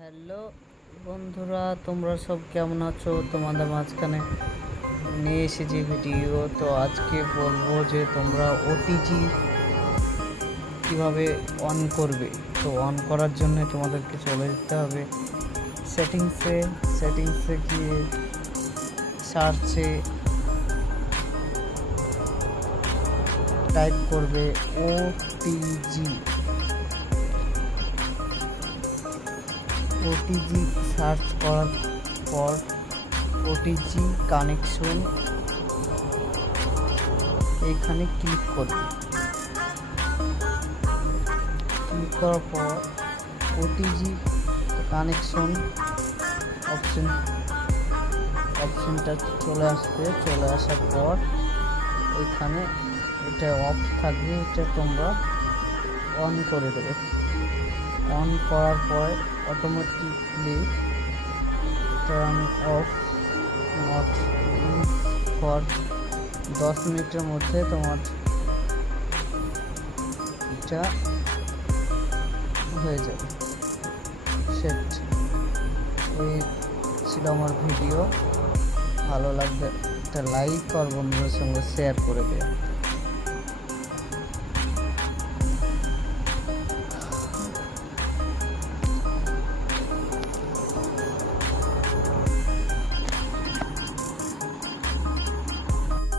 Hello বন্ধুরা, তোমরা সব কেমন আছো? তোমাদের মাঝখানে নিয়ে এসেছি ভিডিও। তো আজকে বলবো যে তোমরা ওটিজি কিভাবে অন করবে। তো অন করার জন্য তোমাদেরকে চলে যেতে হবে সেটিংসে গিয়ে সার্চে টাইপ করবে ওটিজি। সার্চ করার পর ওটিজি কানেকশন এখানে ক্লিক করবে। ক্লিক করার পর ওটিজি কানেকশন অপশনটা চলে আসবে। চলে আসার পর ওইখানে এটা অফ থাকবে, এটা তোমরা অন করে দেবে। অন করার পর automatically turn off not for 10 মিনিটের মধ্যে তোমার এটা হয়ে যাবে সেট। এই ছিল আমার ভিডিও। ভালো লাগবে একটা লাইক আর বন্ধুদের সঙ্গে শেয়ার করে দেয়।